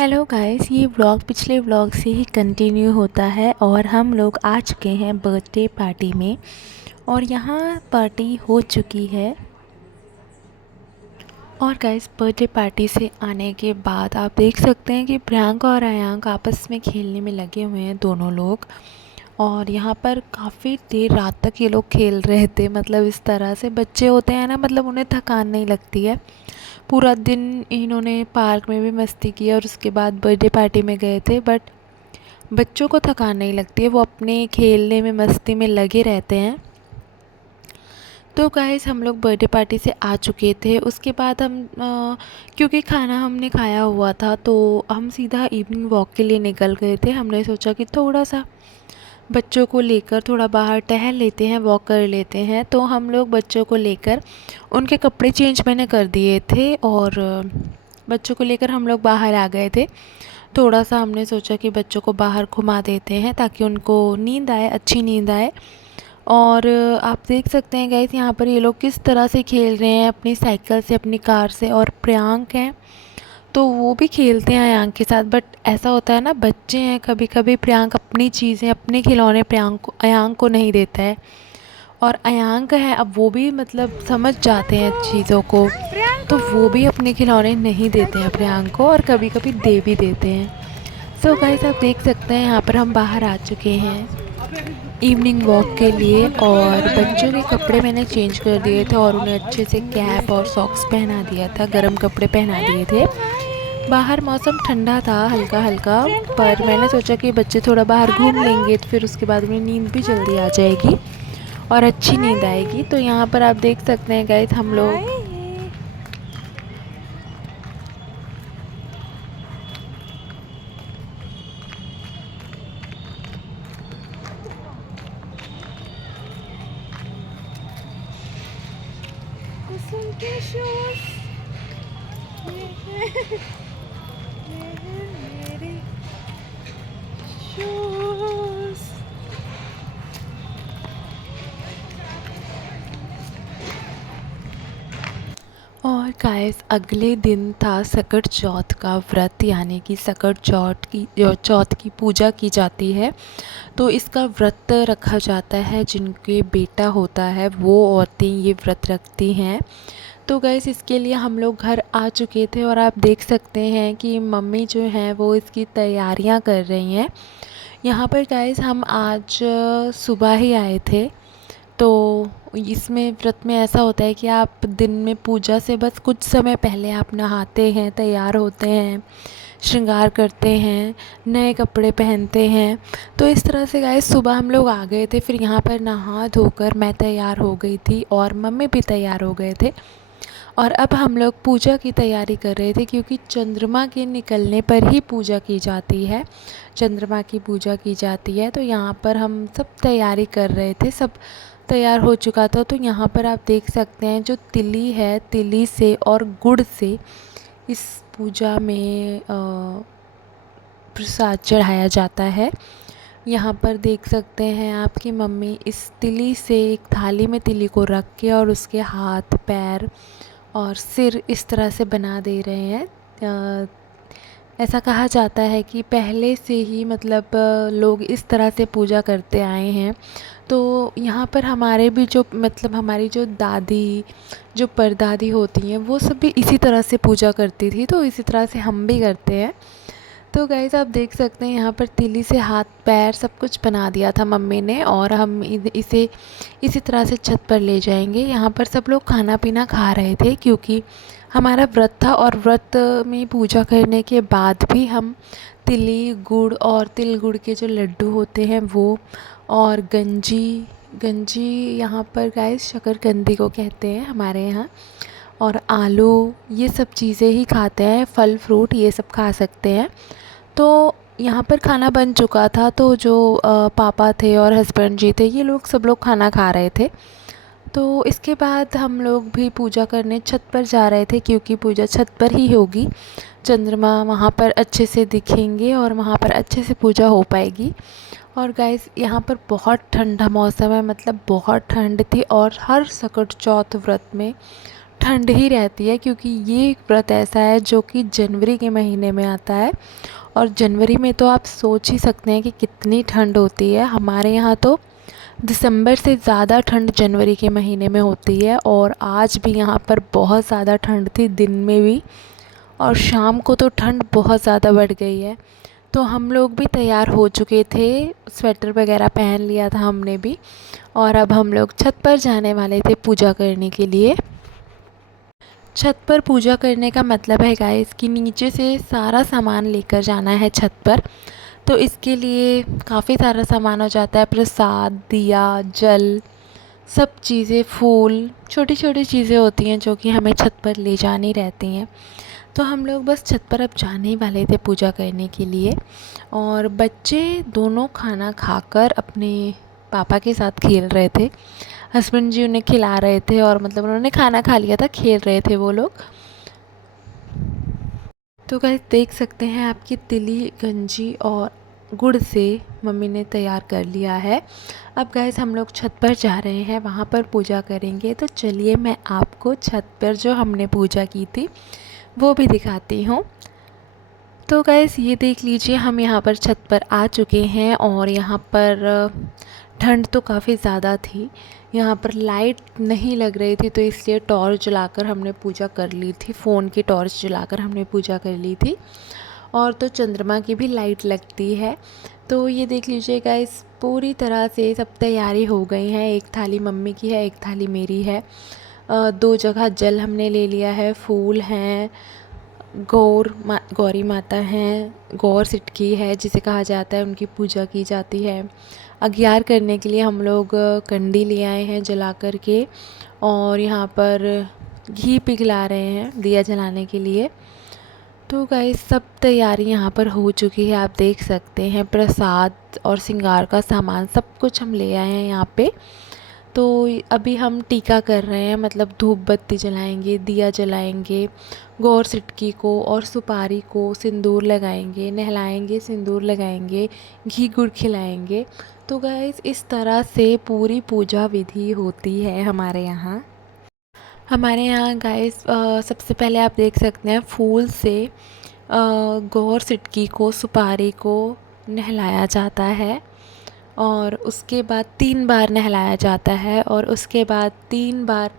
Hello guys, ये vlog पिछले vlog से ही कंटिन्यू होता है और हम लोग आ चुके हैं बर्थडे पार्टी में। और यहाँ पार्टी हो चुकी है। और गाइस, बर्थडे पार्टी से आने के बाद आप देख सकते हैं कि प्रियंका और अयांक आपस में खेलने में लगे हुए हैं दोनों लोग। और यहाँ पर काफ़ी देर रात तक ये लोग खेल रहे थे। मतलब इस तरह से बच्चे होते हैं ना, मतलब उन्हें थकान नहीं लगती है। पूरा दिन इन्होंने पार्क में भी मस्ती की और उसके बाद बर्थडे पार्टी में गए थे। बट बच्चों को थकान नहीं लगती है, वो अपने खेलने में मस्ती में लगे रहते हैं। तो गाइस, हम लोग बर्थडे पार्टी से आ चुके थे। उसके बाद हम क्योंकि खाना हमने खाया हुआ था तो हम सीधा इवनिंग वॉक के लिए निकल गए थे। हमने सोचा कि थोड़ा सा बच्चों को लेकर थोड़ा बाहर टहल लेते हैं, वॉक कर लेते हैं। तो हम लोग बच्चों को लेकर, उनके कपड़े चेंज मैंने कर दिए थे और बच्चों को लेकर हम लोग बाहर आ गए थे। थोड़ा सा हमने सोचा कि बच्चों को बाहर घुमा देते हैं ताकि उनको नींद आए, अच्छी नींद आए। और आप देख सकते हैं गाइस, यहाँ पर ये लोग किस तरह से खेल रहे हैं अपनी साइकिल से, अपनी कार से। और प्रियांक हैं तो वो भी खेलते हैं अयांक के साथ। बट ऐसा होता है ना, बच्चे हैं, कभी कभी प्रियांक अपनी चीज़ें, अपने खिलौने अयांक को नहीं देता है। और अयांक है, अब वो भी मतलब समझ जाते हैं चीज़ों को, तो वो भी अपने खिलौने नहीं देते हैं प्रियांक को, और कभी कभी दे भी देते हैं। सो गाइस, आप देख सकते हैं यहाँ पर हम बाहर आ चुके हैं इवनिंग वॉक के लिए। और बच्चों के कपड़े मैंने चेंज कर दिए थे और उन्हें अच्छे से कैप और सॉक्स पहना दिया था, गर्म कपड़े पहना दिए थे। बाहर मौसम ठंडा था हल्का हल्का, पर मैंने सोचा कि बच्चे थोड़ा बाहर घूम लेंगे तो फिर उसके बाद उन्हें नींद भी जल्दी आ जाएगी और अच्छी नींद आएगी। तो यहाँ पर आप देख सकते हैं गाइस, हम लोग उनके शूज ये हैं मेरे शूज। और गाइस, अगले दिन था सकट चौथ का व्रत, यानी कि सकट चौथ की पूजा की जाती है। तो इसका व्रत रखा जाता है, जिनके बेटा होता है वो औरतें ये व्रत रखती हैं। तो गाइस, इसके लिए हम लोग घर आ चुके थे और आप देख सकते हैं कि मम्मी जो हैं वो इसकी तैयारियां कर रही हैं। यहाँ पर गाइस, हम आज सुबह ही आए थे। तो इसमें व्रत में ऐसा होता है कि आप दिन में पूजा से बस कुछ समय पहले आप नहाते हैं, तैयार होते हैं, श्रृंगार करते हैं, नए कपड़े पहनते हैं। तो इस तरह से गाइस, सुबह हम लोग आ गए थे। फिर यहाँ पर नहा धोकर मैं तैयार हो गई थी और मम्मी भी तैयार हो गए थे। और अब हम लोग पूजा की तैयारी कर रहे थे, क्योंकि चंद्रमा के निकलने पर ही पूजा की जाती है, चंद्रमा की पूजा की जाती है। तो यहाँ पर हम सब तैयारी कर रहे थे, सब तैयार हो चुका था। तो यहाँ पर आप देख सकते हैं जो तिली है, तिली से और गुड़ से इस पूजा में प्रसाद चढ़ाया जाता है। यहाँ पर देख सकते हैं आपकी मम्मी इस तिली से एक थाली में तिली को रख के और उसके हाथ, पैर और सिर इस तरह से बना दे रहे हैं। ऐसा कहा जाता है कि पहले से ही मतलब लोग इस तरह से पूजा करते आए हैं। तो यहाँ पर हमारे भी जो मतलब हमारी जो दादी, जो परदादी होती हैं, वो सब भी इसी तरह से पूजा करती थी, तो इसी तरह से हम भी करते हैं। तो गाइस, आप देख सकते हैं यहाँ पर तिली से हाथ पैर सब कुछ बना दिया था मम्मी ने, और हम इसे इसी तरह से छत पर ले जाएंगे। यहाँ पर सब लोग खाना पीना खा रहे थे, क्योंकि हमारा व्रत था। और व्रत में पूजा करने के बाद भी हम तिली गुड़ और तिल गुड़ के जो लड्डू होते हैं वो, और गंजी, गंजी यहाँ पर गाइस शकरकंदी को कहते हैं हमारे यहाँ, और आलू, ये सब चीज़ें ही खाते हैं। फल फ्रूट ये सब खा सकते हैं। तो यहाँ पर खाना बन चुका था, तो जो पापा थे और हस्बैंड जी थे, ये लोग सब लोग खाना खा रहे थे। तो इसके बाद हम लोग भी पूजा करने छत पर जा रहे थे, क्योंकि पूजा छत पर ही होगी। चंद्रमा वहाँ पर अच्छे से दिखेंगे और वहाँ पर अच्छे से पूजा हो पाएगी। और गाइस, यहाँ पर बहुत ठंडा मौसम है, मतलब बहुत ठंड थी। और हर सकट चौथ व्रत में ठंड ही रहती है, क्योंकि ये एक व्रत ऐसा है जो कि जनवरी के महीने में आता है। और जनवरी में तो आप सोच ही सकते हैं कि कितनी ठंड होती है। हमारे यहाँ तो दिसंबर से ज़्यादा ठंड जनवरी के महीने में होती है। और आज भी यहाँ पर बहुत ज़्यादा ठंड थी, दिन में भी, और शाम को तो ठंड बहुत ज़्यादा बढ़ गई है। तो हम लोग भी तैयार हो चुके थे, स्वेटर वगैरह पहन लिया था हमने भी, और अब हम लोग छत पर जाने वाले थे पूजा करने के लिए। छत पर पूजा करने का मतलब है गाइस कि नीचे से सारा सामान लेकर जाना है छत पर। तो इसके लिए काफ़ी सारा सामान हो जाता है, प्रसाद, दिया, जल, सब चीज़ें, फूल, छोटी छोटी चीज़ें होती हैं जो कि हमें छत पर ले जानी रहती हैं। तो हम लोग बस छत पर अब जाने ही वाले थे पूजा करने के लिए। और बच्चे दोनों खाना खाकर अपने पापा के साथ खेल रहे थे। हस्बैंड जी उन्हें खिला रहे थे, और मतलब उन्होंने खाना खा लिया था, खेल रहे थे वो लोग। तो गाइस देख सकते हैं आपकी तिली गंजी और गुड़ से मम्मी ने तैयार कर लिया है। अब गाइस हम लोग छत पर जा रहे हैं, वहाँ पर पूजा करेंगे। तो चलिए मैं आपको छत पर जो हमने पूजा की थी वो भी दिखाती हूँ। तो गाइस ये देख लीजिए, हम यहाँ पर छत पर आ चुके हैं, और यहाँ पर ठंड तो काफ़ी ज़्यादा थी। यहाँ पर लाइट नहीं लग रही थी, तो इसलिए टॉर्च जलाकर हमने पूजा कर ली थी। फ़ोन की टॉर्च जलाकर हमने पूजा कर ली थी। और तो चंद्रमा की भी लाइट लगती है। तो ये देख लीजिए गाइस, पूरी तरह से सब तैयारी हो गई है। एक थाली मम्मी की है, एक थाली मेरी है। दो जगह जल हमने ले लिया है, फूल हैं, गौरी माता हैं, गौर सिटकी है जिसे कहा जाता है, उनकी पूजा की जाती है। अग्यार करने के लिए हम लोग कंडी ले आए हैं जला कर के, और यहाँ पर घी पिघला रहे हैं दिया जलाने के लिए। तो गाइस सब तैयारी यहाँ पर हो चुकी है, आप देख सकते हैं। प्रसाद और श्रृंगार का सामान सब कुछ हम ले आए हैं यहाँ पे। तो अभी हम टीका कर रहे हैं, मतलब धूप बत्ती जलाएंगे, दिया जलाएंगे, गौर सिटकी को और सुपारी को सिंदूर लगाएंगे, नहलाएंगे, सिंदूर लगाएंगे, घी गुड़ खिलाएंगे। तो गाइस इस तरह से पूरी पूजा विधि होती है हमारे यहाँ। हमारे यहाँ गाइस सबसे पहले आप देख सकते हैं फूल से गौर सिटकी को, सुपारी को नहलाया जाता है, और उसके बाद 3 बार नहलाया जाता है, और उसके बाद 3 बार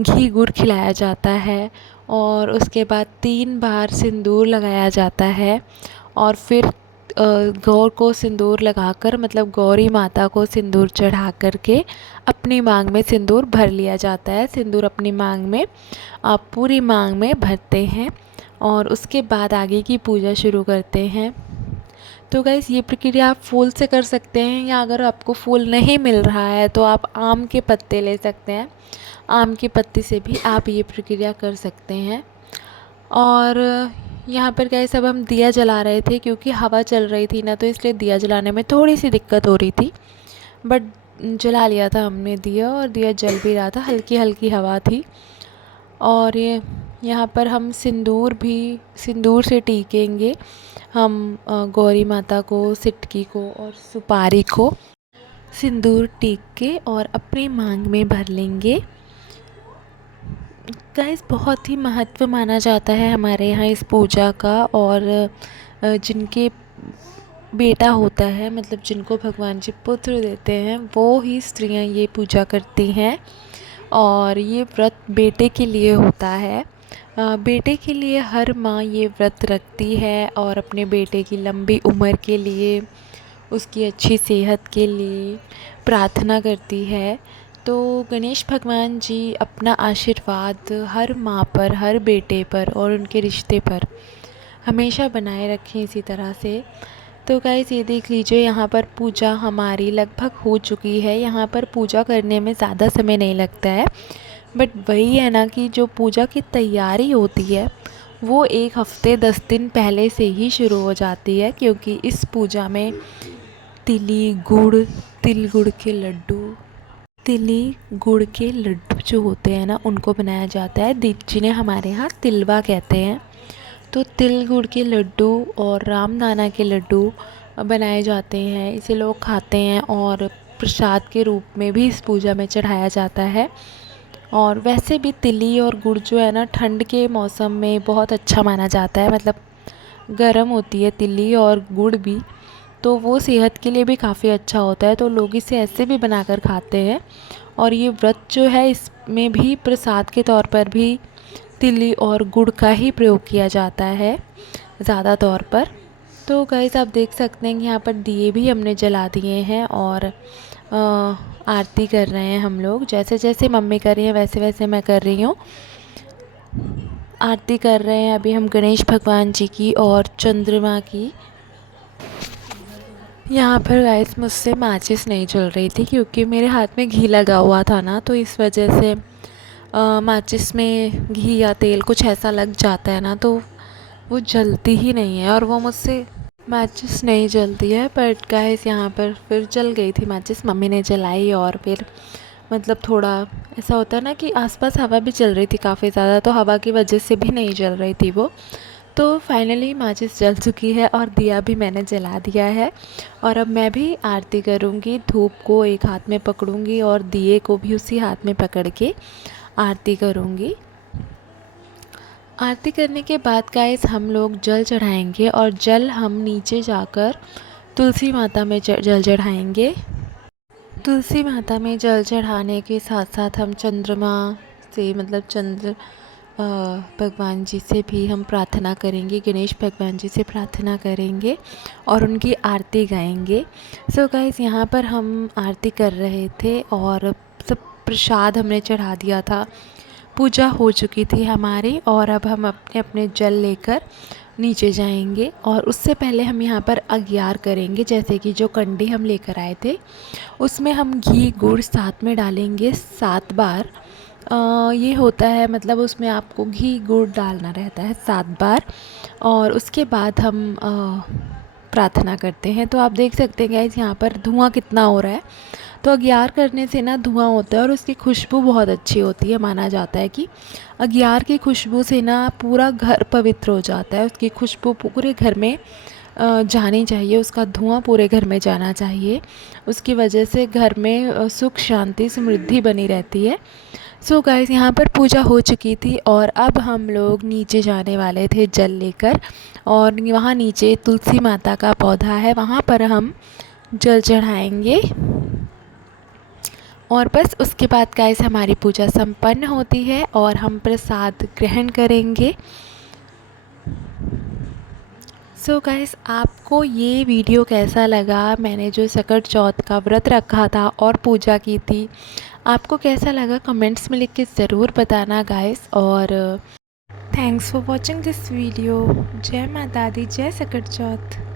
घी गुड़ खिलाया जाता है, और उसके बाद 3 बार सिंदूर लगाया जाता है। और फिर गौर को सिंदूर लगाकर, मतलब गौरी माता को सिंदूर चढ़ा कर के अपनी मांग में सिंदूर भर लिया जाता है। सिंदूर अपनी मांग में, आप पूरी मांग में भरते हैं, और उसके बाद आगे की पूजा शुरू करते हैं। तो गाइस ये प्रक्रिया आप फूल से कर सकते हैं, या अगर आपको फूल नहीं मिल रहा है तो आप आम के पत्ते ले सकते हैं। आम के पत्ते से भी आप ये प्रक्रिया कर सकते हैं। और यहाँ पर गाइस अब हम दिया जला रहे थे, क्योंकि हवा चल रही थी ना, तो इसलिए दिया जलाने में थोड़ी सी दिक्कत हो रही थी। बट जला लिया था हमने दिया, और दिया जल भी रहा था, हल्की हल्की हवा थी। और ये यहाँ पर हम सिंदूर से टीकेंगे हम गौरी माता को, सिटकी को और सुपारी को सिंदूर टीक के और अपनी मांग में भर लेंगे। गाइस बहुत ही महत्व माना जाता है हमारे यहाँ इस पूजा का। और जिनके बेटा होता है, मतलब जिनको भगवान जी पुत्र देते हैं, वो ही स्त्रियाँ ये पूजा करती हैं। और ये व्रत बेटे के लिए होता है। बेटे के लिए हर माँ ये व्रत रखती है, और अपने बेटे की लंबी उम्र के लिए, उसकी अच्छी सेहत के लिए प्रार्थना करती है। तो गणेश भगवान जी अपना आशीर्वाद हर माँ पर, हर बेटे पर और उनके रिश्ते पर हमेशा बनाए रखें इसी तरह से। तो गाइस ये देख लीजिए, यहाँ पर पूजा हमारी लगभग हो चुकी है। यहाँ पर पूजा करने में ज़्यादा समय नहीं लगता है, बट वही है ना कि जो पूजा की तैयारी होती है वो 1 हफ़्ते 10 दिन पहले से ही शुरू हो जाती है, क्योंकि इस पूजा में तिल गुड़ के लड्डू जो होते हैं ना, उनको बनाया जाता है, जिन्हें हमारे यहाँ तिलवा कहते हैं। तो तिल गुड़ के लड्डू और रामदाना के लड्डू बनाए जाते हैं, इसे लोग खाते हैं, और प्रसाद के रूप में भी इस पूजा में चढ़ाया जाता है। और वैसे भी तिली और गुड़ जो है ना ठंड के मौसम में बहुत अच्छा माना जाता है, मतलब गर्म होती है तिली और गुड़ भी, तो वो सेहत के लिए भी काफ़ी अच्छा होता है, तो लोग इसे ऐसे भी बनाकर खाते हैं। और ये व्रत जो है इसमें भी प्रसाद के तौर पर भी तिली और गुड़ का ही प्रयोग किया जाता है ज़्यादा तौर पर। तो गाइस आप देख सकते हैं कि यहाँ पर दिए भी हमने जला दिए हैं और आरती कर रहे हैं हम लोग। जैसे जैसे मम्मी कर रही हैं वैसे वैसे मैं कर रही हूँ। आरती कर रहे हैं अभी हम गणेश भगवान जी की और चंद्रमा की। यहाँ पर गाइस मुझसे माचिस नहीं जल रही थी क्योंकि मेरे हाथ में घी लगा हुआ था ना, तो इस वजह से माचिस में घी या तेल कुछ ऐसा लग जाता है ना, तो वो जलती ही नहीं है और वो मुझसे माचिस नहीं जलती है। बट गाइस यहाँ पर फिर जल गई थी माचिस, मम्मी ने जलाई और फिर मतलब थोड़ा ऐसा होता है ना कि आसपास हवा भी चल रही थी काफ़ी ज़्यादा, तो हवा की वजह से भी नहीं जल रही थी वो। तो फाइनली माचिस जल चुकी है और दिया भी मैंने जला दिया है। और अब मैं भी आरती करूँगी, धूप को एक हाथ में पकड़ूँगी और दिए को भी उसी हाथ में पकड़ के आरती करूँगी। आरती करने के बाद गाइस हम लोग जल चढ़ाएंगे और जल हम नीचे जाकर तुलसी माता में जल चढ़ाएंगे। तुलसी माता में जल चढ़ाने के साथ साथ हम चंद्रमा से मतलब चंद्र भगवान जी से भी हम प्रार्थना करेंगे, गणेश भगवान जी से प्रार्थना करेंगे और उनकी आरती गाएंगे। सो गाइस यहाँ पर हम आरती कर रहे थे और सब प्रसाद हमने चढ़ा दिया था, पूजा हो चुकी थी हमारी और अब हम अपने अपने जल लेकर नीचे जाएंगे। और उससे पहले हम यहाँ पर अग्यार करेंगे, जैसे कि जो कंडी हम लेकर आए थे उसमें हम घी गुड़ साथ में डालेंगे 7 बार। ये होता है मतलब उसमें आपको घी गुड़ डालना रहता है 7 बार और उसके बाद हम प्रार्थना करते हैं। तो आप देख सकते हैं गाइस यहाँ पर धुआं कितना हो रहा है। तो अग्यार करने से ना धुआं होता है और उसकी खुशबू बहुत अच्छी होती है। माना जाता है कि अग्यार की खुशबू से ना पूरा घर पवित्र हो जाता है, उसकी खुशबू पूरे घर में जानी चाहिए, उसका धुआं पूरे घर में जाना चाहिए। उसकी वजह से घर में सुख शांति समृद्धि बनी रहती है। सो गाइस यहाँ पर पूजा हो चुकी थी और अब हम लोग नीचे जाने वाले थे जल लेकर और वहाँ नीचे तुलसी माता का पौधा है, वहाँ पर हम जल चढ़ाएंगे। और बस उसके बाद गाइस हमारी पूजा संपन्न होती है और हम प्रसाद ग्रहण करेंगे। सो गाइस आपको ये वीडियो कैसा लगा? मैंने जो सकट चौथ का व्रत रखा था और पूजा की थी, आपको कैसा लगा कमेंट्स में लिख के ज़रूर बताना गाइस। और thanks for watching this video. जय माता दी, जय सकट चौथ।